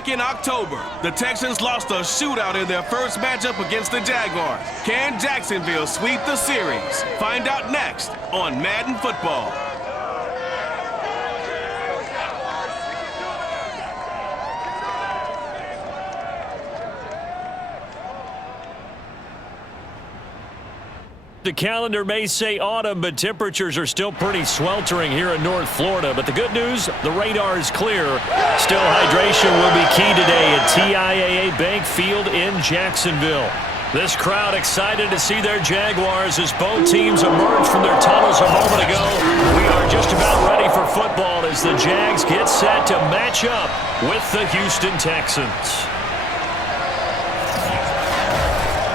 Back in October, the Texans lost a shootout in their first matchup against the Jaguars. Can Jacksonville sweep the series? Find out next on Madden Football. The calendar may say autumn, but temperatures are still pretty sweltering here in North Florida. But the good news, the radar is clear. Still, hydration will be key today at TIAA Bank Field in Jacksonville. This crowd excited to see their Jaguars as both teams emerge from their tunnels a moment ago. We are just about ready for football as the Jags get set to match up with the Houston Texans.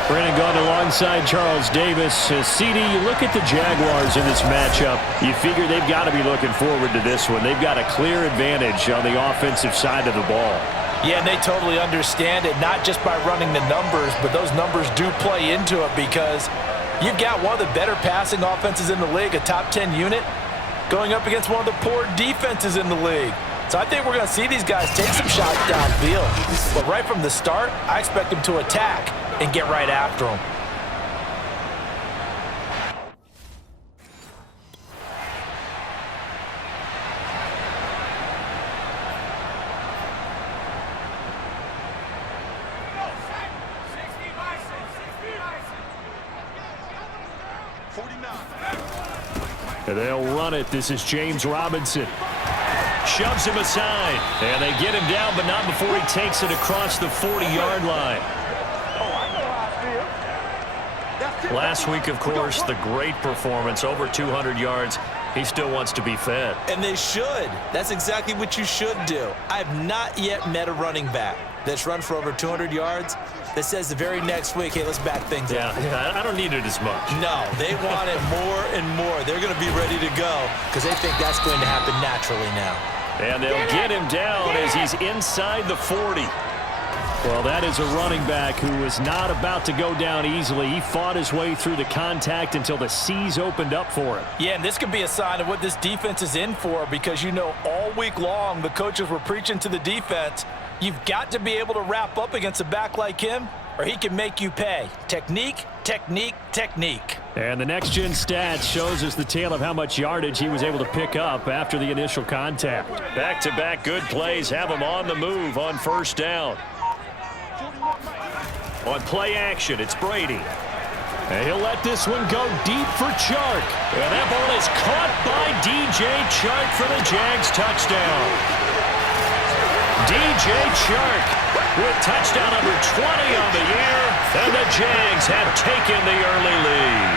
Brandon Gaudin alongside Charles Davis. CD, you look at the Jaguars in this matchup, you figure they've got to be looking forward to this one. They've got a clear advantage on the offensive side of the ball. Yeah, and they totally understand it, not just by running the numbers, but those numbers do play into it because you've got one of the better passing offenses in the league, a top 10 unit, going up against one of the poor defenses in the league. So I think we're going to see these guys take some shots downfield. But right from the start, I expect them to attack and get right after them. And they'll run it. This is James Robinson. Shoves him aside. And they get him down, but not before he takes it across the 40-yard line. Last week, of course, the great performance, over 200 yards. He still wants to be fed. And they should. That's exactly what you should do. I have not yet met a running back that's run for over 200 yards that says the very next week, hey, let's back things up. Yeah, I don't need it as much. No, they want it more and more. They're going to be ready to go because they think that's going to happen naturally now. And they'll get him down as he's inside the 40. Well, that is a running back who was not about to go down easily. He fought his way through the contact until the seas opened up for him. Yeah, and this could be a sign of what this defense is in for because, you know, all week long the coaches were preaching to the defense, you've got to be able to wrap up against a back like him or he can make you pay. Technique, technique, technique. And the next-gen stats shows us the tale of how much yardage he was able to pick up after the initial contact. Back-to-back good plays have him on the move on first down. On play action, it's Brady. And he'll let this one go deep for Chark. And that ball is caught by DJ Chark for the Jags touchdown. DJ Chark with touchdown number 20 on the year. And the Jags have taken the early lead.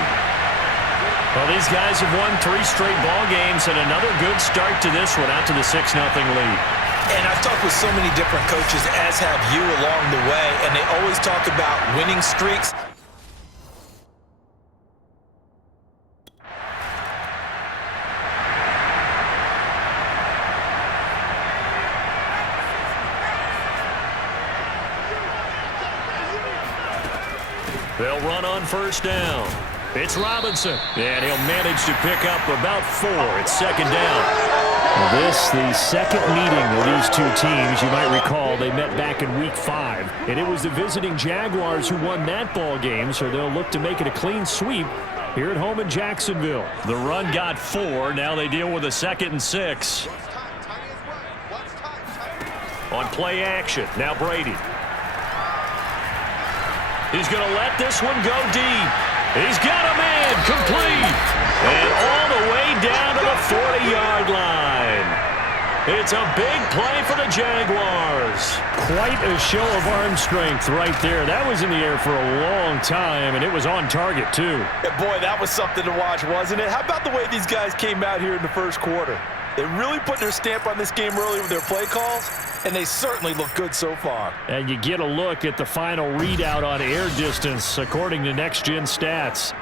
Well, these guys have won 3 straight ball games and another good start to this one out to the 6-0 lead. And I've talked with so many different coaches, as have you along the way, and they always talk about winning streaks. They'll run on first down. It's Robinson, and he'll manage to pick up about 4. It's second down. This, the second meeting of these two teams. You might recall they met back in Week 5, and it was the visiting Jaguars who won that ball game, so they'll look to make it a clean sweep here at home in Jacksonville. The run got 4. Now they deal with a 2nd and 6. On play action, now Brady. He's going to let this one go deep. He's got a man complete. And all the way down to the 40-yard line. It's a big play for the Jaguars. Quite a show of arm strength right there. That was in the air for a long time, and it was on target, too. Yeah, boy, that was something to watch, wasn't it? How about the way these guys came out here in the first quarter? They really put their stamp on this game early with their play calls, and they certainly look good so far. And you get a look at the final readout on air distance, according to next-gen stats.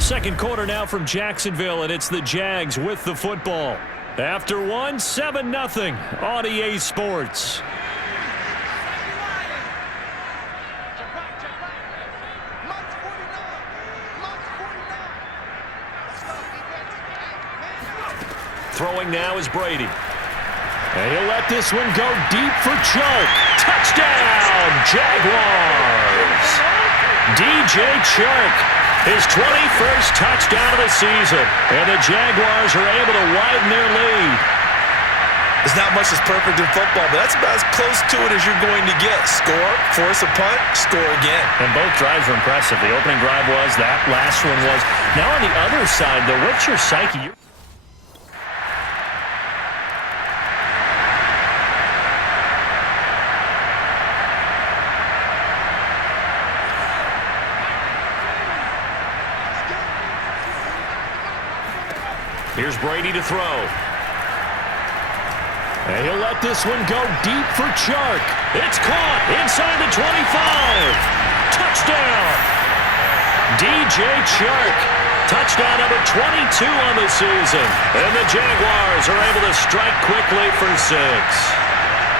Second quarter now from Jacksonville, and it's the Jags with the football. After one, 7-0 on EA Sports. Throwing now is Brady. And he'll let this one go deep for Chark. Touchdown, Jaguars! DJ Chark, his 21st touchdown of the season. And the Jaguars are able to widen their lead. There's not much that's perfect in football, but that's about as close to it as you're going to get. Score, force a punt, score again. And both drives were impressive. The opening drive was, that last one was. Now on the other side, though, what's your psyche? Here's Brady to throw. And he'll let this one go deep for Chark. It's caught inside the 25. Touchdown! DJ Chark. Touchdown number 22 on the season. And the Jaguars are able to strike quickly for 6.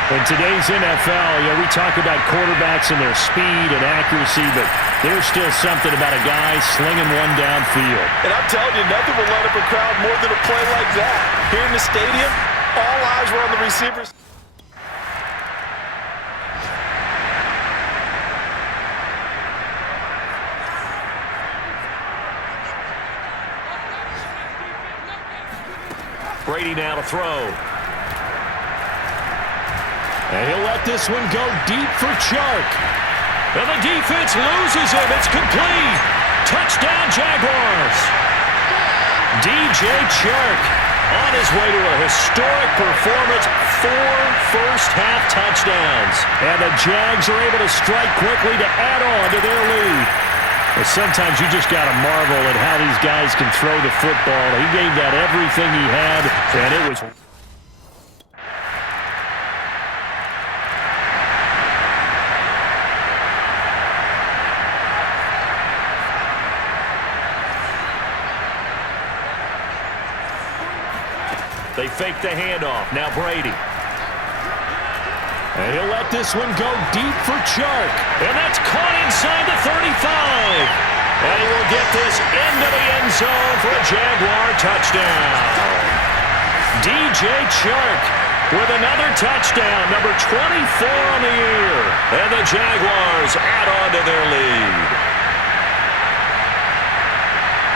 In today's NFL, we talk about quarterbacks and their speed and accuracy, but there's still something about a guy slinging one downfield. And I'm telling you, nothing will light up a crowd more than a play like that. Here in the stadium, all eyes were on the receivers. Brady now to throw. And he'll let this one go deep for Chark. And the defense loses him. It's complete. Touchdown, Jaguars. DJ Chark on his way to a historic performance. 4 first-half touchdowns. And the Jags are able to strike quickly to add on to their lead. Well, sometimes you just got to marvel at how these guys can throw the football. He gave that everything he had, and it was... They fake the handoff. Now Brady. And he'll let this one go deep for Chark. And that's caught inside the 35. And he will get this into the end zone for a Jaguar touchdown. DJ Chark with another touchdown, number 24 on the year. And the Jaguars add on to their lead.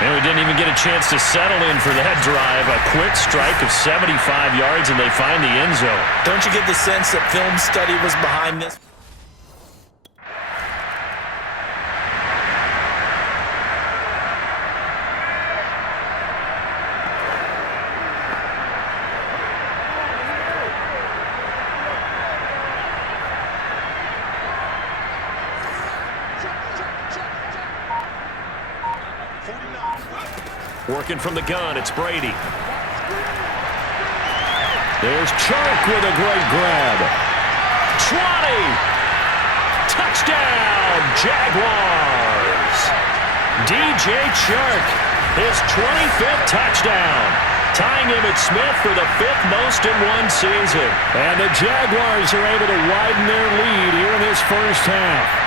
And we didn't even get a chance to settle in for that drive. A quick strike of 75 yards, and they find the end zone. Don't you get the sense that film study was behind this? Working from the gun, it's Brady. There's Chark with a great grab. 20! Touchdown, Jaguars! DJ Chark, his 25th touchdown, tying Emmitt Smith for the 5th most in one season. And the Jaguars are able to widen their lead here in this first half.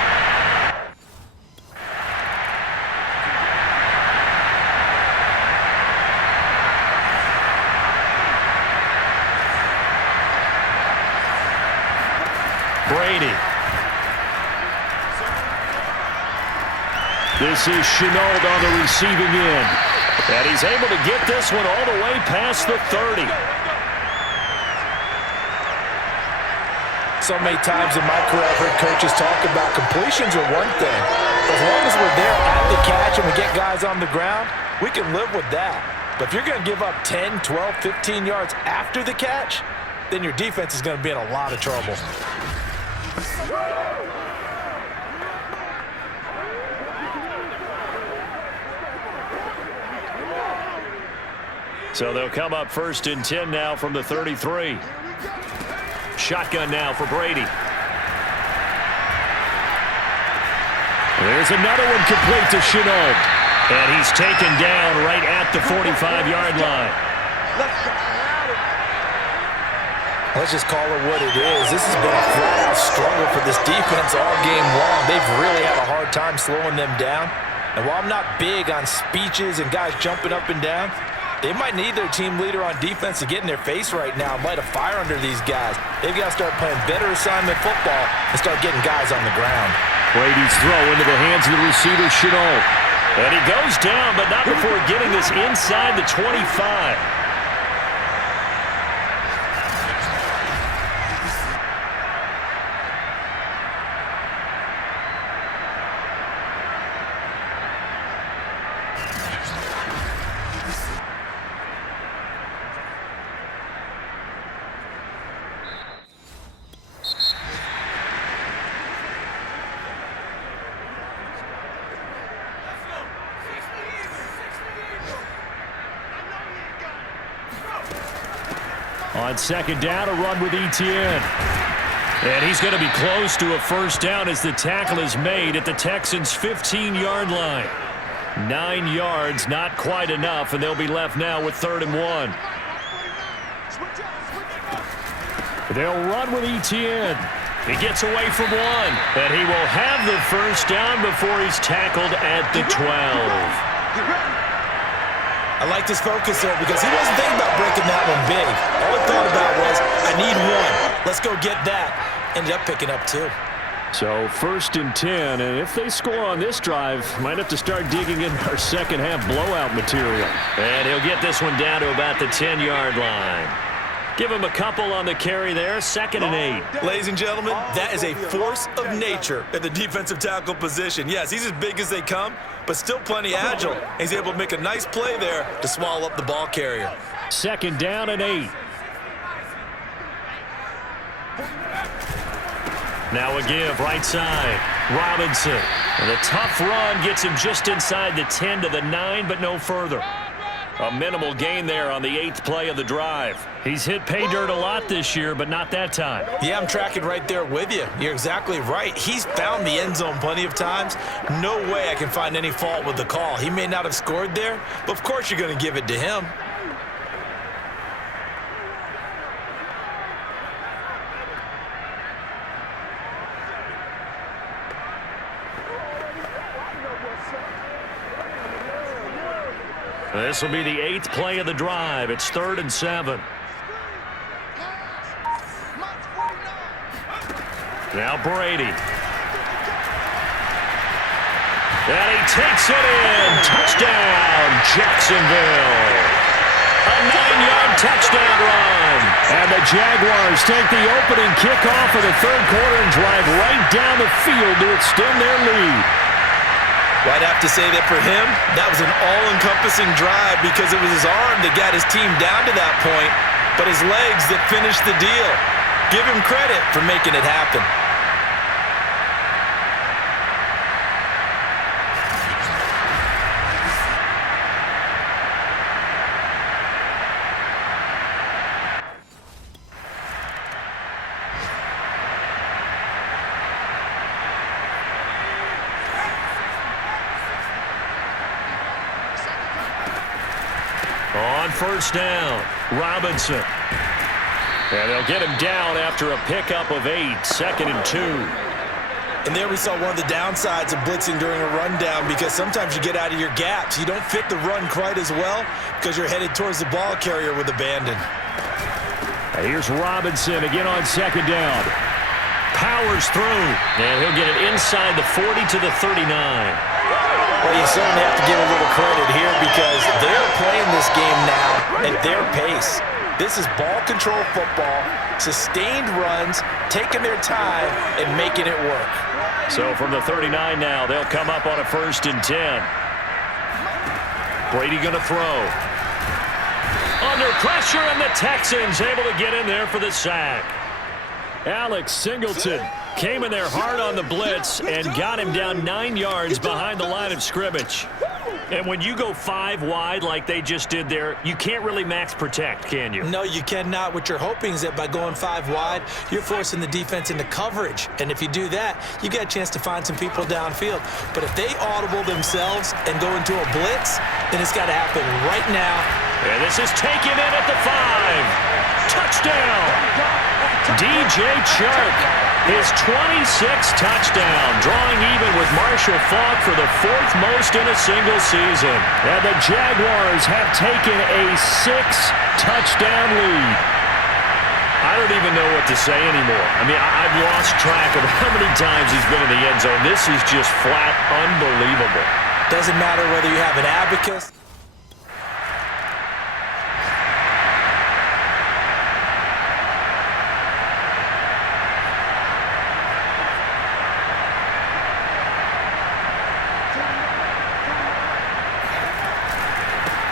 Brady. This is Chenault on the receiving end. And he's able to get this one all the way past the 30. So many times in my career I've heard coaches talk about completions are one thing. As long as we're there at the catch and we get guys on the ground, we can live with that. But if you're going to give up 10, 12, 15 yards after the catch, then your defense is going to be in a lot of trouble. So they'll come up 1st and 10 now from the 33. Shotgun now for Brady. There's another one complete to Chenault. And he's taken down right at the 45-yard line. Let's just call it what it is. This has been a flat-out struggle for this defense all game long. They've really had a hard time slowing them down. And while I'm not big on speeches and guys jumping up and down, They might need their team leader on defense to get in their face right now and light a fire under these guys. They've got to start playing better assignment football and start getting guys on the ground. Brady's throw into the hands of the receiver, Gisele. And he goes down, but not before getting this inside the 25. On second down, a run with Etienne. And he's going to be close to a first down as the tackle is made at the Texans' 15-yard line. 9 yards, not quite enough, and they'll be left now with 3rd and 1. They'll run with Etienne. He gets away from one, and he will have the first down before he's tackled at the 12. I like this focus there because he wasn't thinking about breaking that one big. All he thought about was, I need one. Let's go get that. Ended up picking up 2. So 1st and 10, and if they score on this drive, might have to start digging in our second half blowout material. And he'll get this one down to about the 10-yard line. Give him a couple on the carry there, 2nd and 8. Ladies and gentlemen, that is a force of nature at the defensive tackle position. Yes, he's as big as they come, but still plenty agile. He's able to make a nice play there to swallow up the ball carrier. 2nd down and 8. Now a give, right side. Robinson. And a tough run gets him just inside the 10 to the 9, but no further. A minimal gain there on the 8th play of the drive. He's hit pay dirt a lot this year, but not that time. Yeah, I'm tracking right there with you. You're exactly right. He's found the end zone plenty of times. No way I can find any fault with the call. He may not have scored there, but of course you're going to give it to him. This will be the 8th play of the drive. It's 3rd and 7. Now Brady. And he takes it in. Touchdown, Jacksonville. A 9-yard touchdown run. And the Jaguars take the opening kickoff of the 3rd quarter and drive right down the field to extend their lead. Well, I'd have to say that for him, that was an all-encompassing drive because it was his arm that got his team down to that point, but his legs that finished the deal. Give him credit for making it happen. On 1st down, Robinson. And they'll get him down after a pickup of 8, 2nd and 2. And there we saw one of the downsides of blitzing during a rundown because sometimes you get out of your gaps. You don't fit the run quite as well because you're headed towards the ball carrier with abandon. Here's Robinson again on 2nd down. Powers through, and he'll get it inside the 40 to the 39. Well, you certainly have to give a little credit here because they're playing this game now at their pace. This is ball control football, sustained runs, taking their time and making it work. So from the 39 now, they'll come up on a 1st and 10. Brady going to throw. Under pressure, and the Texans able to get in there for the sack. Alex Singleton came in there hard on the blitz and got him down 9 yards behind the line of scrimmage. And when you go 5 wide like they just did there, you can't really max protect, can you? No, you cannot. What you're hoping is that by going 5 wide, you're forcing the defense into coverage. And if you do that, you got a chance to find some people downfield. But if they audible themselves and go into a blitz, then it's got to happen right now. And this is taken in at the 5. Touchdown! DJ Chark his 26th touchdown, drawing even with Marshall Faulk for the 4th most in a single season. And the Jaguars have taken a 6-touchdown lead. I don't even know what to say anymore. I mean, I've lost track of how many times he's been in the end zone. This is just flat unbelievable. Doesn't matter whether you have an abacus.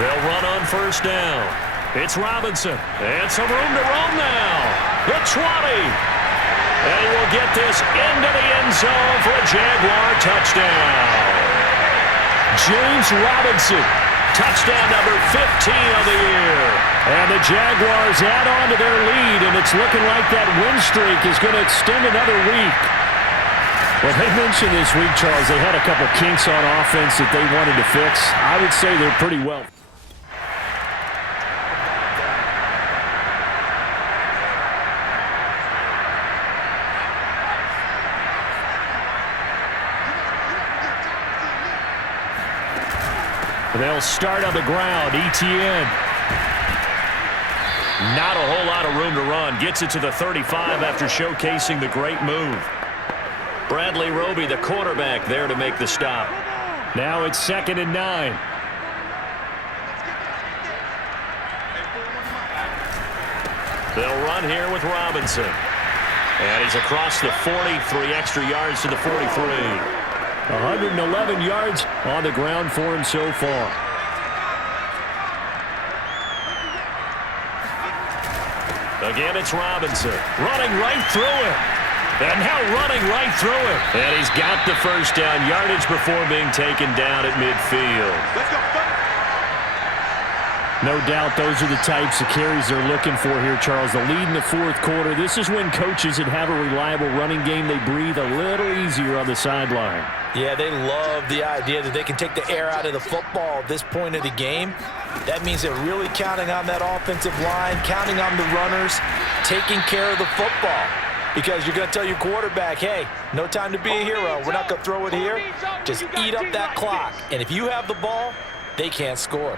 They'll run on first down. It's Robinson. And some room to roam now. The 20. And he will get this into the end zone for a Jaguar touchdown. James Robinson, touchdown number 15 of the year. And the Jaguars add on to their lead, and it's looking like that win streak is going to extend another week. Well, they mentioned this week, Charles, they had a couple kinks on offense that they wanted to fix. I would say they're pretty well. They'll start on the ground. Etienne. Not a whole lot of room to run. Gets it to the 35 after showcasing the great move. Bradley Roby, the quarterback, there to make the stop. Now it's 2nd and 9. They'll run here with Robinson. And he's across the 40, 3 extra yards to the 43. 111 yards on the ground for him so far. Again, it's Robinson. Running right through him. And now running right through him. And he's got the first down yardage before being taken down at midfield. Let's go. No doubt those are the types of carries they're looking for here, Charles. The lead in the 4th quarter. This is when coaches that have a reliable running game, they breathe a little easier on the sideline. Yeah, they love the idea that they can take the air out of the football at this point of the game. That means they're really counting on that offensive line, counting on the runners, taking care of the football. Because you're going to tell your quarterback, hey, no time to be a hero. We're not going to throw it here. Just eat up that clock. And if you have the ball, they can't score.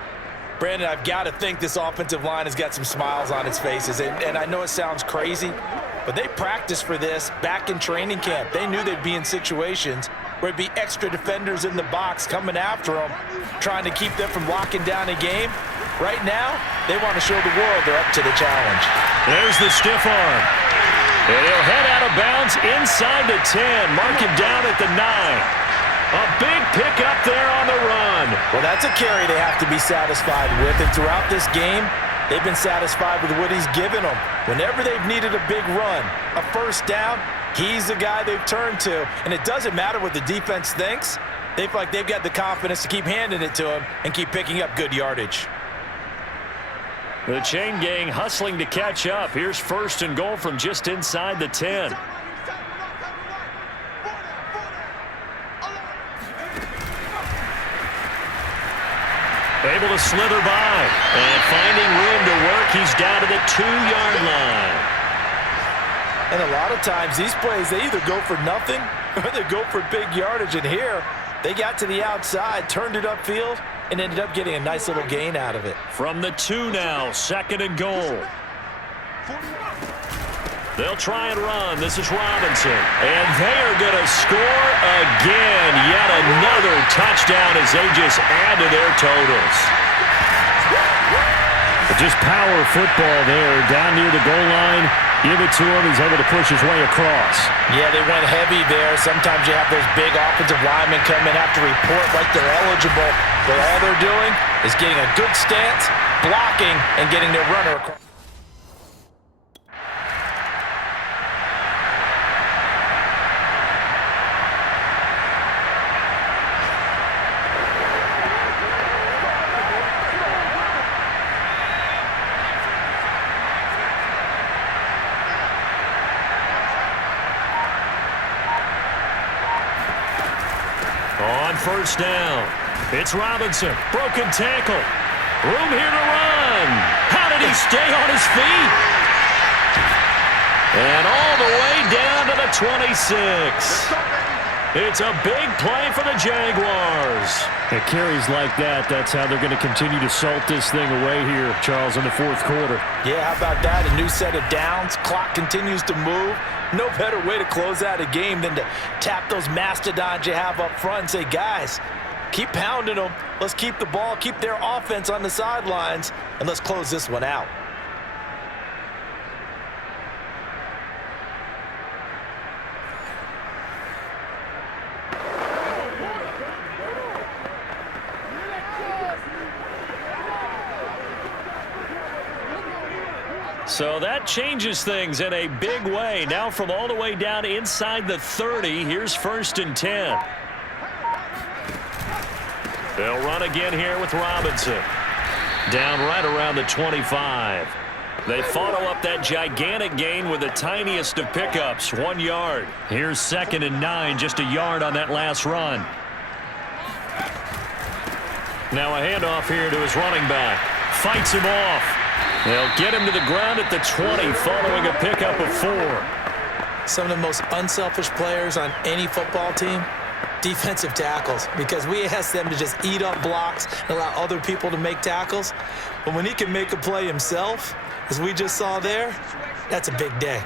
Brandon, I've got to think this offensive line has got some smiles on its faces. And I know it sounds crazy, but they practiced for this back in training camp. They knew they'd be in situations where it'd be extra defenders in the box coming after them, trying to keep them from locking down a game. Right now, they want to show the world they're up to the challenge. There's the stiff arm. And he'll head out of bounds inside the 10. Mark him down at the 9. A big pickup there on the run. Well, that's a carry they have to be satisfied with. And throughout this game, they've been satisfied with what he's given them. Whenever they've needed a big run, a first down, he's the guy they've turned to. And it doesn't matter what the defense thinks. They feel like they've got the confidence to keep handing it to him and keep picking up good yardage. The chain gang hustling to catch up. Here's 1st and goal from just inside the 10. Able to slither by. And finding room to work, he's down to the 2-yard line. And a lot of times, these plays, they either go for nothing or they go for big yardage. And here, they got to the outside, turned it upfield, and ended up getting a nice little gain out of it. From the 2 now, 2nd and goal. They'll try and run. This is Robinson. And they are going to score again. Yet another touchdown as they just add to their totals. But just power football there. Down near the goal line. Give it to him. He's able to push his way across. Yeah, they went heavy there. Sometimes you have those big offensive linemen come in, have to report like they're eligible. But all they're doing is getting a good stance, blocking, and getting their runner across. First down. It's Robinson. Broken tackle. Room here to run. How did he stay on his feet? And all the way down to the 26. It's a big play for the Jaguars. It carries like that. That's how they're going to continue to salt this thing away here, Charles, in the fourth quarter. Yeah, how about that? A new set of downs. Clock continues to move. No better way to close out a game than to tap those mastodons you have up front and say, guys, keep pounding them. Let's keep the ball, keep their offense on the sidelines, and let's close this one out. So that changes things in a big way. Now from all the way down inside the 30, here's 1st and 10. They'll run again here with Robinson. Down right around the 25. They follow up that gigantic gain with the tiniest of pickups, 1 yard. Here's 2nd and 9, just a yard on that last run. Now a handoff here to his running back. Fights him off. They'll get him to the ground at the 20 following a pickup of 4. Some of the most unselfish players on any football team, defensive tackles, because we ask them to just eat up blocks and allow other people to make tackles. But when he can make a play himself, as we just saw there, that's a big day.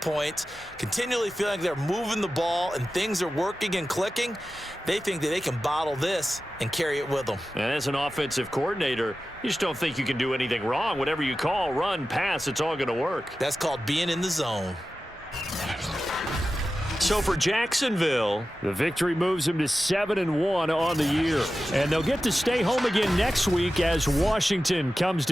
Points, continually feeling like they're moving the ball and things are working and clicking. They think that they can bottle this and carry it with them. And as an offensive coordinator, you just don't think you can do anything wrong. Whatever you call, run, pass, it's all going to work. That's called being in the zone. So for Jacksonville, the victory moves them to 7-1 on the year. And they'll get to stay home again next week as Washington comes to